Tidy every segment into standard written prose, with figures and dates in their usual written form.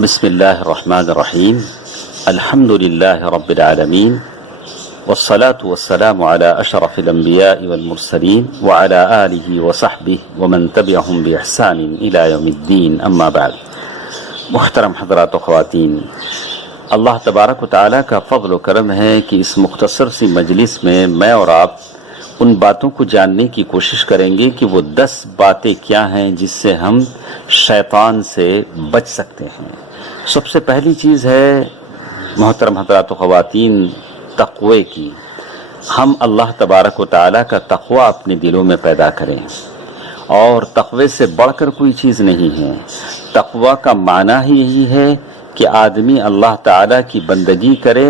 بسم اللہ الرحمن الرحیم الحمد للہ رب العالمین والصلاة والسلام على اشرف الانبیاء والمرسلین وعلى آلہ وصحبہ ومن تبعہم بإحسان الى یوم الدین اما بعد۔ محترم حضرات و خواتین، اللہ تبارک و تعالیٰ کا فضل و کرم ہے کہ اس مختصر سی مجلس میں میں اور آپ ان باتوں کو جاننے کی کوشش کریں گے کہ وہ 10 باتیں کیا ہیں جس سے ہم شیطان سے بچ سکتے ہیں۔ سب سے پہلی چیز ہے محترم حضرات و خواتین تقوی کی۔ ہم اللہ تبارک و تعالیٰ کا تقوی اپنے دلوں میں پیدا کریں، اور تقوی سے بڑھ کر کوئی چیز نہیں ہے۔ تقوی کا معنی ہی یہی ہے کہ آدمی اللہ تعالیٰ کی بندگی کرے،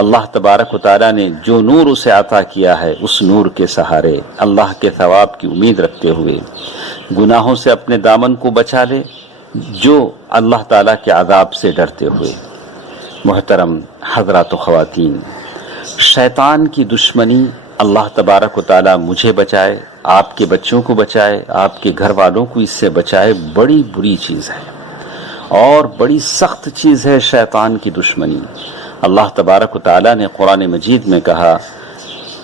اللہ تبارک و تعالیٰ نے جو نور اسے عطا کیا ہے اس نور کے سہارے اللہ کے ثواب کی امید رکھتے ہوئے گناہوں سے اپنے دامن کو بچا لے، جو اللہ تعالیٰ کے عذاب سے ڈرتے ہوئے۔ محترم حضرات و خواتین، شیطان کی دشمنی اللہ تبارک و تعالیٰ مجھے بچائے، آپ کے بچوں کو بچائے، آپ کے گھر والوں کو اس سے بچائے، بڑی بری چیز ہے اور بڑی سخت چیز ہے شیطان کی دشمنی۔ اللہ تبارک و تعالیٰ نے قرآن مجید میں کہا،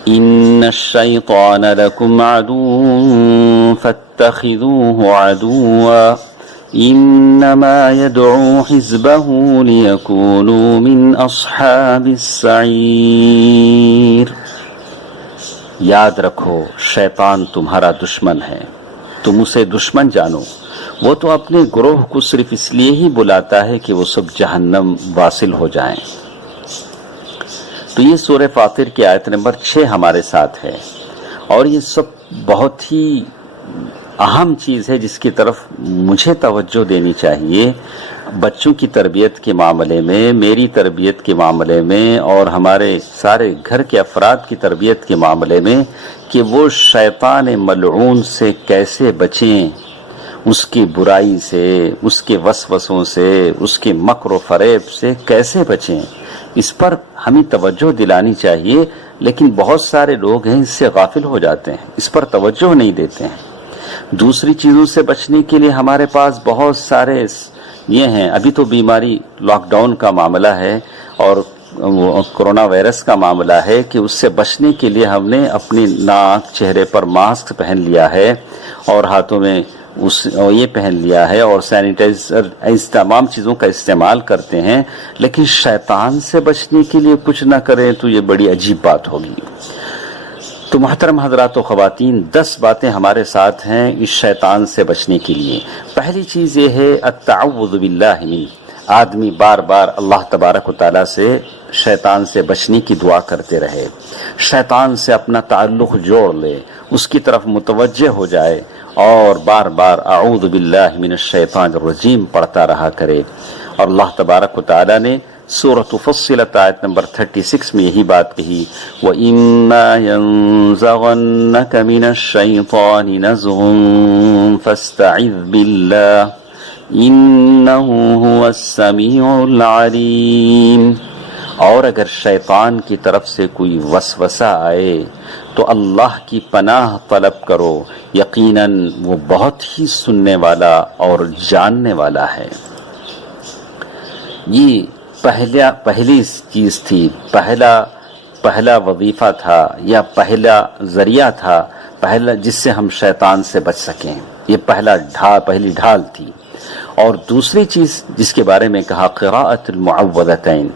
ان الشیطان لکم عدو فاتخذوه عدوا انما يدعو حزبه ليكونوا من اصحاب السعیر۔ یاد رکھو شیطان تمہارا دشمن ہے، تم اسے دشمن جانو۔ وہ تو اپنے گروہ کو صرف اس لیے ہی بلاتا ہے کہ وہ سب جہنم واصل ہو جائیں۔ تو یہ سورہ فاطر کی آیت نمبر 6 ہمارے ساتھ ہے، اور یہ سب بہت ہی اہم چیز ہے جس کی طرف مجھے توجہ دینی چاہیے بچوں کی تربیت کے معاملے میں، میری تربیت کے معاملے میں، اور ہمارے سارے گھر کے افراد کی تربیت کے معاملے میں، کہ وہ شیطان ملعون سے کیسے بچیں، اس کی برائی سے، اس کے وسوسوں سے، اس کے مکر و فریب سے کیسے بچیں، اس پر ہمیں توجہ دلانی چاہیے۔ لیکن بہت سارے لوگ ہیں اس سے غافل ہو جاتے ہیں، اس پر توجہ نہیں دیتے ہیں۔ دوسری چیزوں سے بچنے کے لیے ہمارے پاس بہت سارے یہ ہیں۔ ابھی تو بیماری لاک ڈاؤن کا معاملہ ہے اور کرونا وائرس کا معاملہ ہے، کہ اس سے بچنے کے لیے ہم نے اپنی ناک، چہرے پر ماسک پہن لیا ہے، اور ہاتھوں میں یہ پہن لیا ہے، اور سینیٹائزر، اس تمام چیزوں کا استعمال کرتے ہیں، لیکن شیطان سے بچنے کے لیے کچھ نہ کریں تو یہ بڑی عجیب بات ہوگی۔ تو محترم حضرات و خواتین، 10 باتیں ہمارے ساتھ ہیں اس شیطان سے بچنے کے لیے۔ پہلی چیز یہ ہے التعوذ باللہ من، آدمی بار بار اللہ تبارک و تعالیٰ سے شیطان سے بچنے کی دعا کرتے رہے، شیطان سے اپنا تعلق جوڑ لے، اس کی طرف متوجہ ہو جائے، اور بار بار اعوذ باللہ من الشیطان الرجیم پڑھتا رہا کرے۔ اور اللہ تبارک و تعالیٰ نے سورۃ فصلت آیت نمبر 36 میں یہی بات کہی، وَإِمَّا يَنزَغَنَّكَ مِنَ الشَّيْطَانِ نَزْغٌ فَاسْتَعِذْ بِاللَّهِ إِنَّهُ هُوَ السَّمِيعُ الْعَلِيمُ۔ اور اگر شیطان کی طرف سے کوئی وسوسہ آئے تو اللہ کی پناہ طلب کرو، یقیناً وہ بہت ہی سننے والا اور جاننے والا ہے۔ یہ پہلی چیز تھی، پہلا وظیفہ تھا، یا پہلا ذریعہ تھا، جس سے ہم شیطان سے بچ سکیں۔ یہ پہلی ڈھال تھی۔ اور دوسری چیز جس کے بارے میں کہا، قراءۃ المعوذتین،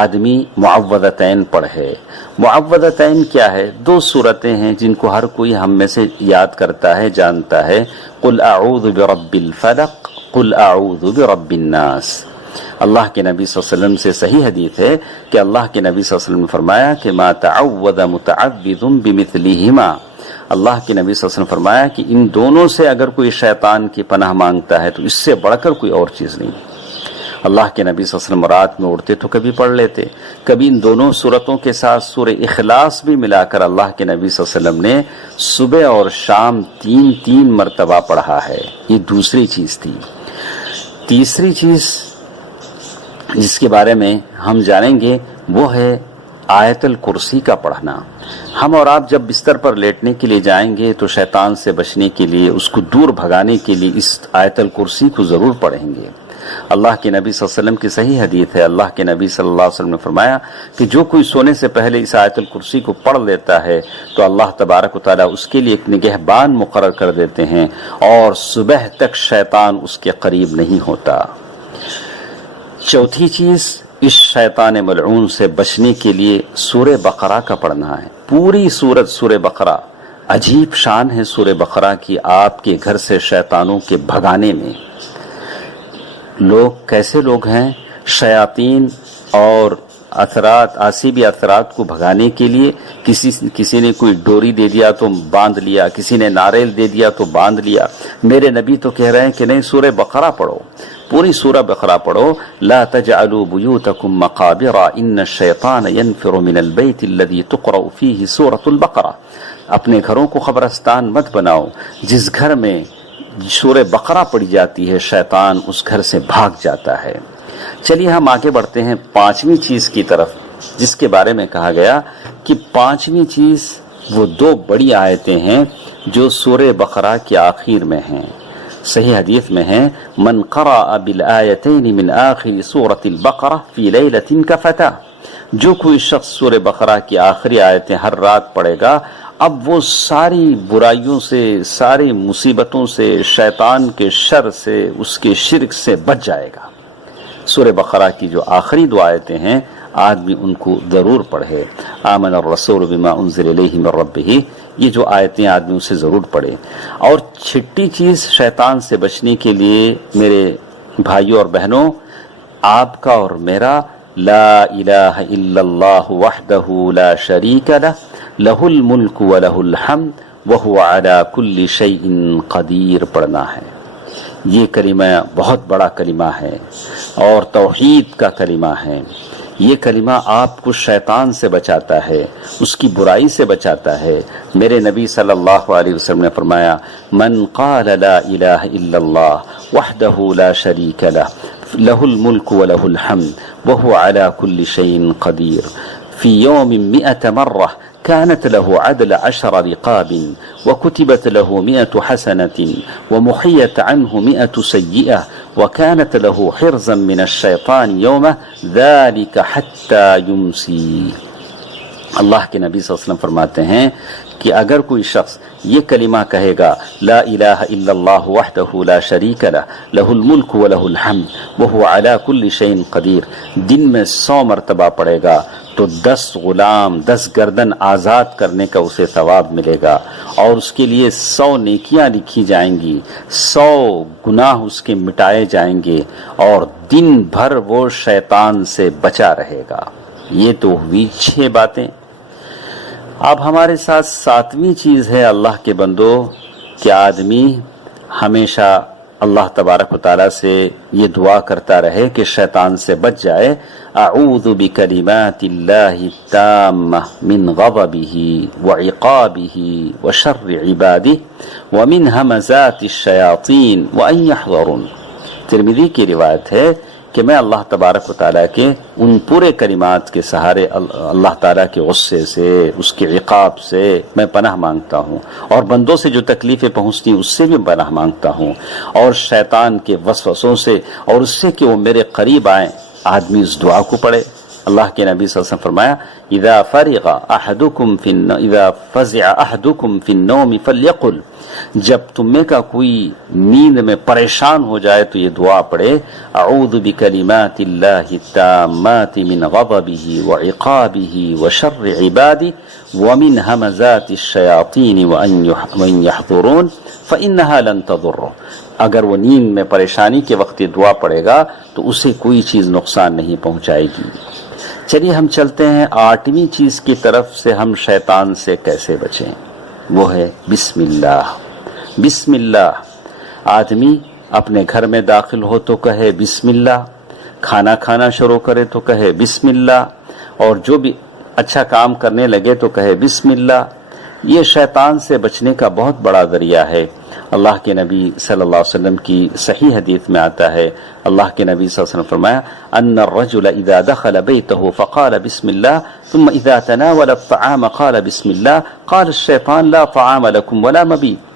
آدمی معوذتین پڑھے۔ معوذتین کیا ہے؟ 2 صورتیں ہیں جن کو ہر کوئی ہم میں سے یاد کرتا ہے، جانتا ہے۔ قل اعوذ برب الفلق، قل اعوذ برب الناس۔ اللہ کے نبی صلی اللہ علیہ وسلم سے صحیح حدیث ہے کہ اللہ کے نبی صلی اللہ علیہ وسلم نے فرمایا کہ ما تعوذ متعوذ بمثلہما، اللہ کے نبی صلی اللہ علیہ وسلم فرمایا کہ ان دونوں سے اگر کوئی شیطان کی پناہ مانگتا ہے تو اس سے بڑھ کر کوئی اور چیز نہیں۔ اللہ کے نبی صلی اللہ علیہ وسلم رات میں اڑتے تو کبھی پڑھ لیتے، کبھی ان دونوں صورتوں کے ساتھ سورہ اخلاص بھی ملا کر اللہ کے نبی صلی اللہ علیہ وسلم نے صبح اور شام 3 مرتبہ پڑھا ہے۔ یہ دوسری چیز تھی۔ تیسری چیز جس کے بارے میں ہم جانیں گے وہ ہے آیت الکرسی کا پڑھنا۔ ہم اور آپ جب بستر پر لیٹنے کے لیے جائیں گے تو شیطان سے بچنے کے لیے، اس کو دور بھگانے کے لیے اس آیت الکرسی کو ضرور پڑھیں گے۔ اللہ کے نبی صلی اللہ علیہ وسلم کی صحیح حدیث ہے، اللہ کے نبی صلی اللہ علیہ وسلم نے فرمایا کہ جو کوئی سونے سے پہلے اس آیت الکرسی کو پڑھ لیتا ہے تو اللہ تبارک و تعالیٰ اس کے لیے ایک نگہبان مقرر کر دیتے ہیں اور صبح تک شیطان اس کے قریب نہیں ہوتا۔ چوتھی چیز، اس شیطان ملعون سے بچنے کے لیے سورہ بقرہ کا پڑھنا ہے۔ پوری سورت سورہ بقرہ، عجیب شان ہے سورہ بقرہ کی آپ کے گھر سے شیطانوں کے بھگانے میں۔ لوگ کیسے لوگ ہیں؟ شیاطین اور اثرات، آسیبی اثرات کو بھگانے کے لیے کسی نے کوئی ڈوری دے دیا تو باندھ لیا، کسی نے ناریل دے دیا تو باندھ لیا۔ میرے نبی تو کہہ رہے ہیں کہ نہیں، سورہ بقرہ پڑھو، پوری سورہ بقرہ پڑھو۔ لا تجعلوا بيوتكم مقابر ان الشيطان ينفر من البيت الذي تقرأ فيه سورة البقرہ۔ اپنے گھروں کو قبرستان مت بناؤ، جس گھر میں سورہ بقرہ پڑھی جاتی ہے شیطان اس گھر سے بھاگ جاتا ہے۔ چلیے ہم آگے بڑھتے ہیں پانچویں چیز کی طرف، جس کے بارے میں کہا گیا کہ پانچویں چیز وہ دو بڑی آیتیں ہیں جو سورہ بقرہ کے آخر میں ہیں۔ صحیح حدیث میں ہے، من قرأ بالآیتین من آخر سورة البقرہ فی لیلۃ کفتہ، جو کوئی شخص سورہ بقرہ کی آخری آیتیں ہر رات پڑھے گا، اب وہ ساری برائیوں سے، ساری مصیبتوں سے، شیطان کے شر سے، اس کے شرک سے بچ جائے گا۔ سورہ بقرہ کی جو آخری دو آیتیں ہیں آدمی ان کو ضرور پڑھے۔ آمن الرسول بما انزل الیہ من ربہ، یہ جو آیتیں آدمی اسے ضرور پڑھے۔ اور چھٹی چیز شیطان سے بچنے کے لیے میرے بھائیوں اور بہنوں، آپ کا اور میرا، لا الہ الا اللہ وحدہ لا شریک لہ لہ الملک ولہ الحمد وہو علی کل شیء قدیر پڑھنا ہے۔ یہ کلمہ بہت بڑا کلمہ ہے اور توحید کا کلمہ ہے۔ یہ کلمہ آپ کو شیطان سے بچاتا ہے، اس کی برائی سے بچاتا ہے۔ میرے نبی صلی اللہ علیہ وسلم نے فرمایا، من قال لا الہ الا اللہ وحدہ لا شریک لہ لہ الملک ولہ الحمد وہو علی کل شیء قدیر فی یوم 100 مرہ كانت له عدل 10 رقاب وكتبت له 100 حسنة ومحيت عنه 100 سيئة وكانت له حرزا من الشيطان يومه ذلك حتى يمسي۔ اللہ کے نبی صلی اللہ علیہ وسلم فرماتے ہیں کہ اگر کوئی شخص یہ کلمہ کہے گا، لا الہ الا اللہ وحدہ لا شریک لہ لہ الملک ولہ الحمد وہو علی کل شیء قدیر، دن میں 100 مرتبہ پڑھے گا تو 10 غلام، 10 گردن آزاد کرنے کا اسے ثواب ملے گا، اور اس کے لیے 100 نیکیاں لکھی جائیں گی، 100 گناہ اس کے مٹائے جائیں گے، اور دن بھر وہ شیطان سے بچا رہے گا۔ یہ تو ہوئی 6 باتیں۔ اب ہمارے ساتھ 7ویں چیز ہے اللہ کے بندو کہ آدمی ہمیشہ اللہ تبارک و تعالیٰ سے یہ دعا کرتا رہے کہ شیطان سے بچ جائے۔ اعوذ بکلمات اللہ التامہ من غضبہ وعقابہ وشر عبادہ ومن ہمزات الشیاطین وان یحضرون۔ ترمذی کی روایت ہے کہ میں اللہ تبارک و تعالیٰ کے ان پورے کلمات کے سہارے اللہ تعالیٰ کے غصے سے، اس کے عقاب سے میں پناہ مانگتا ہوں، اور بندوں سے جو تکلیفیں پہنچتی ہیں اس سے بھی پناہ مانگتا ہوں، اور شیطان کے وسوسوں سے، اور اس سے کہ وہ میرے قریب آئیں۔ آدمی اس دعا کو پڑھے۔ اللہ کے نبی صلی اللہ علیہ وسلم فرمایا، اذا فزع احدکم فی النوم فلیقل، جب تمہیں کا کوئی نیند میں پریشان ہو جائے تو یہ دعا پڑھے، اعوذ بکلمات اللہ التامات من غضبہ وعقابہ وشر عبادہ ومن ہمزات الشیاطین وان یحضرون فانہا لن تضرہ۔ اگر وہ نیند میں پریشانی کے وقت یہ دعا پڑھے گا تو اسے کوئی چیز نقصان نہیں پہنچائے گی۔ چلیے ہم چلتے ہیں 8ویں چیز کی طرف سے، ہم شیطان سے کیسے بچیں۔ وہ ہے بسم اللہ۔ بسم اللہ، آدمی اپنے گھر میں داخل ہو تو کہے بسم اللہ، کھانا کھانا شروع کرے تو کہے بسم اللہ، اور جو بھی اچھا کام کرنے لگے تو کہے بسم اللہ۔ یہ شیطان سے بچنے کا بہت بڑا ذریعہ ہے۔ اللہ کے نبی صلی اللہ علیہ وسلم کی صحیح حدیث میں آتا ہے، اللہ کے نبی صلی اللہ علیہ وسلم فرمایا، ان الرجل اذا دخل بیتہ فقال بسم اللہ ثم اذا تناول الطعام قال بسم اللہ قال الشیطان لا طعام لکم ولا مبیت۔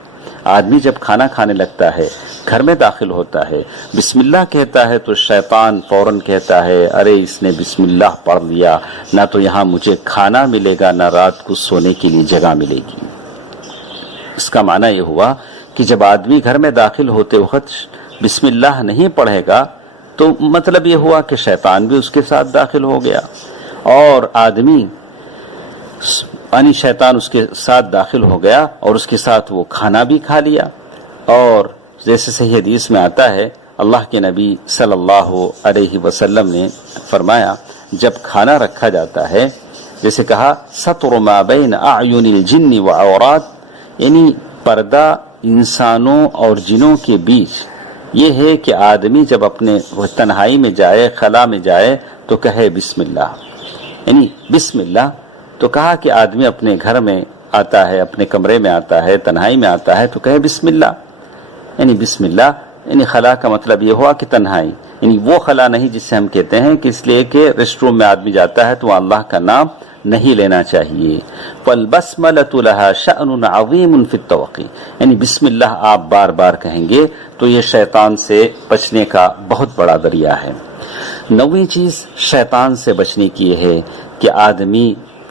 آدمی جب کھانا کھانے لگتا ہے، گھر میں داخل ہوتا ہے، بسم اللہ کہتا ہے تو شیطان فوراً کہتا ہے ارے اس نے بسم اللہ پڑھ لیا، نہ تو یہاں مجھے کھانا ملے گا نہ رات کو سونے کے لیے جگہ ملے گی۔ اس کا معنی یہ ہوا کہ جب آدمی گھر میں داخل ہوتے وقت بسم اللہ نہیں پڑھے گا تو مطلب یہ ہوا کہ شیطان بھی اس کے ساتھ داخل ہو گیا، اور آدمی یعنی شیطان اس کے ساتھ داخل ہو گیا اور اس کے ساتھ وہ کھانا بھی کھا لیا۔ اور جیسے صحیح حدیث میں آتا ہے، اللہ کے نبی صلی اللہ علیہ وسلم نے فرمایا جب کھانا رکھا جاتا ہے، جیسے کہا ستر ما بین اعین الجن وعورات، یعنی پردہ انسانوں اور جنوں کے بیچ یہ ہے کہ آدمی جب اپنے تنہائی میں جائے، خلا میں جائے تو کہے بسم اللہ، یعنی بسم اللہ۔ تو کہا کہ آدمی اپنے گھر میں آتا ہے، اپنے کمرے میں آتا ہے، تنہائی میں آتا ہے تو کہے بسم اللہ، یعنی بسم اللہ، یعنی خلا کا مطلب یہ ہوا کہ تنہائی، یعنی وہ خلا نہیں جس سے ہم کہتے ہیں کہ اس لیے کہ ریسٹ روم میں آدمی جاتا ہے تو اللہ کا نام نہیں لینا چاہیے۔ فالبسملۃ لها شأن عظیم فی التوقی، یعنی بسم اللہ آپ بار بار کہیں گے تو یہ شیطان سے بچنے کا بہت بڑا ذریعہ ہے۔ 9ویں چیز شیطان سے بچنے کی یہ ہے کہ آدمی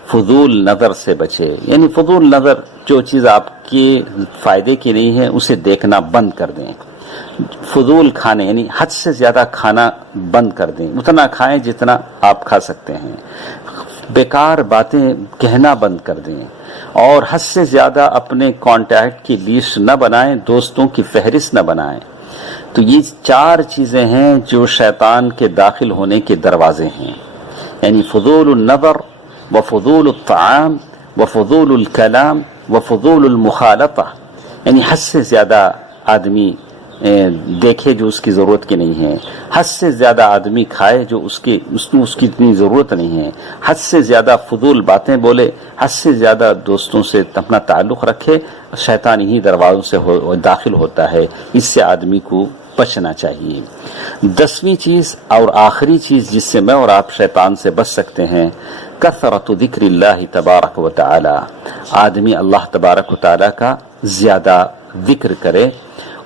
فضول نظر سے بچے، یعنی فضول نظر جو چیز آپ کے فائدے کی نہیں ہے اسے دیکھنا بند کر دیں۔ فضول کھانے یعنی حد سے زیادہ کھانا بند کر دیں، اتنا کھائیں جتنا آپ کھا سکتے ہیں۔ بیکار باتیں کہنا بند کر دیں، اور حد سے زیادہ اپنے کانٹیکٹ کی لیسٹ نہ بنائیں، دوستوں کی فہرست نہ بنائیں۔ تو یہ 4 چیزیں ہیں جو شیطان کے داخل ہونے کے دروازے ہیں، یعنی فضول النظر وفضول الطعام وفضول الکلام وفضول المخالطہ، یعنی حد سے زیادہ آدمی دیکھے جو اس کی ضرورت کی نہیں ہے، حد سے زیادہ آدمی کھائے جو اس کی اتنی ضرورت نہیں ہے، حد سے زیادہ فضول باتیں بولے، حد سے زیادہ دوستوں سے اپنا تعلق رکھے۔ شیطان ہی دروازوں سے داخل ہوتا ہے، اس سے آدمی کو بچنا چاہیے۔ 10ویں چیز اور آخری چیز جس سے میں اور آپ شیطان سے بچ سکتے ہیں، کثرت ذکر اللہ تبارک و تعالی، آدمی اللہ تبارک و تعالی کا زیادہ ذکر کرے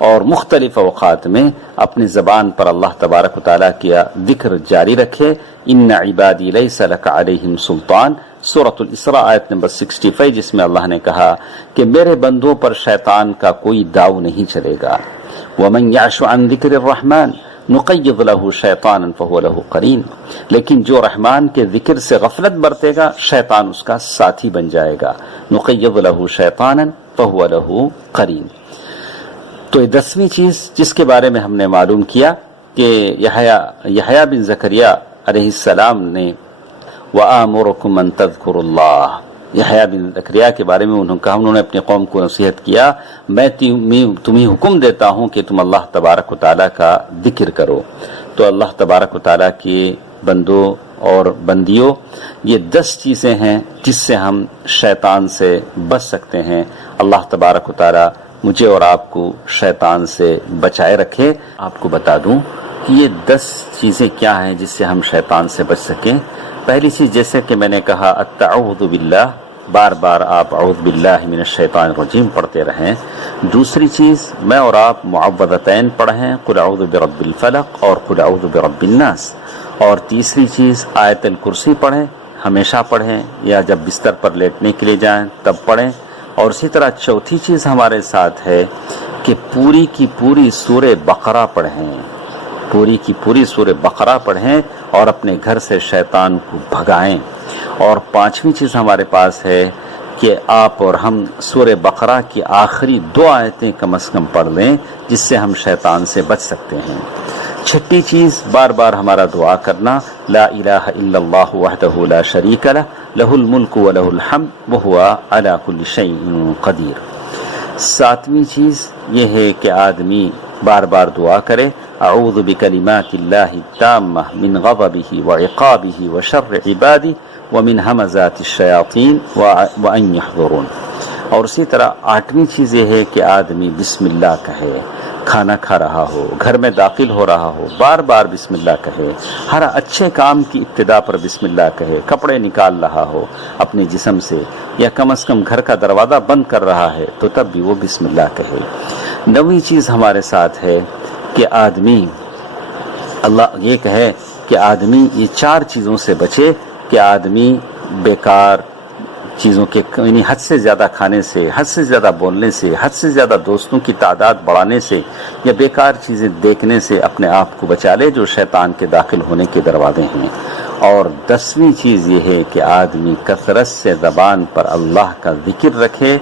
اور مختلف اوقات میں اپنی زبان پر اللہ تبارک و تعالیٰ کیا ذکر جاری رکھے۔ ان عبادی لیس لک علیہم سلطان، سورۃ الاسراء آیت نمبر 65، جس میں اللہ نے کہا کہ میرے بندوں پر شیطان کا کوئی داؤ نہیں چلے گا۔ ومن یعش عن ذکر الرحمن نقید له شیطانا فهو له قرین، لیکن جو رحمان کے ذکر سے غفلت برتے گا شیطان اس کا ساتھی بن جائے گا۔ نقید له شیطانا فهو له قرین۔ تو یہ 10ویں چیز جس کے بارے میں ہم نے معلوم کیا کہ یحییٰ بن زکریا علیہ السلام نے وَآمُرُكُمْ أَن تَذْكُرُوا اللَّهَ، یحییٰ بن زکریا کے بارے میں انہوں نے اپنی قوم کو نصیحت کیا، میں تمہیں حکم دیتا ہوں کہ تم اللہ تبارک و تعالیٰ کا ذکر کرو۔ تو اللہ تبارک و تعالیٰ کے بندوں اور بندیوں، یہ 10 چیزیں ہیں جس سے ہم شیطان سے بچ سکتے ہیں۔ اللہ تبارک و تعالیٰ مجھے اور آپ کو شیطان سے بچائے رکھے۔ آپ کو بتا دوں کہ یہ 10 چیزیں کیا ہیں جس سے ہم شیطان سے بچ سکیں۔ پہلی چیز جیسے کہ میں نے کہا التعوذ باللہ، بار بار آپ اعوذ باللہ من الشیطان الرجیم پڑھتے رہیں۔ دوسری چیز میں اور آپ معوذتین پڑھیں، قل اعوذ برب الفلق اور قل اعوذ برب الناس۔ اور تیسری چیز آیت الکرسی پڑھیں، ہمیشہ پڑھیں، یا جب بستر پر لیٹنے کے لیے جائیں تب پڑھیں۔ اور اسی طرح چوتھی چیز ہمارے ساتھ ہے کہ پوری کی پوری سورہ بقرہ پڑھیں، پوری کی پوری سورہ بقرہ پڑھیں اور اپنے گھر سے شیطان کو بھگائیں۔ اور 5ویں چیز ہمارے پاس ہے کہ آپ اور ہم سورہ بقرہ کی آخری 2 آیتیں کم از کم پڑھ لیں جس سے ہم شیطان سے بچ سکتے ہیں۔ 6ٹھی چیز بار بار ہمارا دعا کرنا، لا الہ الا اللہ وحدہ لا شریک لہ، لہ الملک ولہ الحمد وہو علی کل شیء قدیر۔ 7ویں چیز یہ ہے کہ آدمی بار بار دعا کرے، اعوذ بکلمات اللہ التامہ من غضبہ وعقابہ وشر عبادہ ومن ہمزات الشیاطین وان یحضرون۔ اور اسی طرح 8ویں چیز یہ ہے کہ آدمی بسم اللہ کہے، کھانا کھا رہا ہو، گھر میں داخل ہو رہا ہو، بار بار بسم اللہ کہے، ہر اچھے کام کی ابتدا پر بسم اللہ کہے، کپڑے نکال رہا ہو اپنے جسم سے یا کم از کم گھر کا دروازہ بند کر رہا ہے تو تب بھی وہ بسم اللہ کہے۔ 9ویں چیز ہمارے ساتھ ہے کہ آدمی، اللہ یہ کہے کہ آدمی یہ 4 چیزوں سے بچے کہ آدمی بیکار چیزوں کے، یعنی حد سے زیادہ کھانے سے، حد سے زیادہ بولنے سے، حد سے زیادہ دوستوں کی تعداد بڑھانے سے یا بیکار چیزیں دیکھنے سے اپنے آپ کو بچا لے جو شیطان کے داخل ہونے کے دروازے ہیں۔ اور 10ویں چیز یہ ہے کہ آدمی کثرت سے زبان پر اللہ کا ذکر رکھے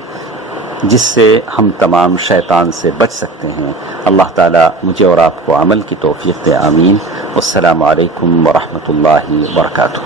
جس سے ہم تمام شیطان سے بچ سکتے ہیں۔ اللہ تعالیٰ مجھے اور آپ کو عمل کی توفیق دے، آمین۔ والسلام علیکم ورحمۃ اللہ وبرکاتہ۔